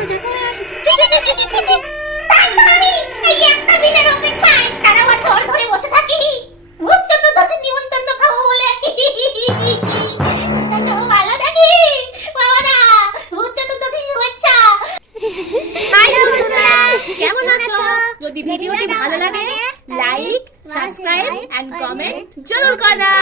সোজা করে আসি। তাই তো আমি এই একটা দিনের অপেক্ষায় সারা বছর ধরে বসে থাকি ভূত চতুর্দশী নিমন্ত্রণ খাবো বলে। তো ভালো থাকি বাবারা, ভূত চতুর্দশী শুভেচ্ছা। হাই বন্ধুরা, কেমন আছো? যদি ভিডিওটি ভালো লাগে লাইক, সাবস্ক্রাইব এন্ড কমেন্ট জরুর করো।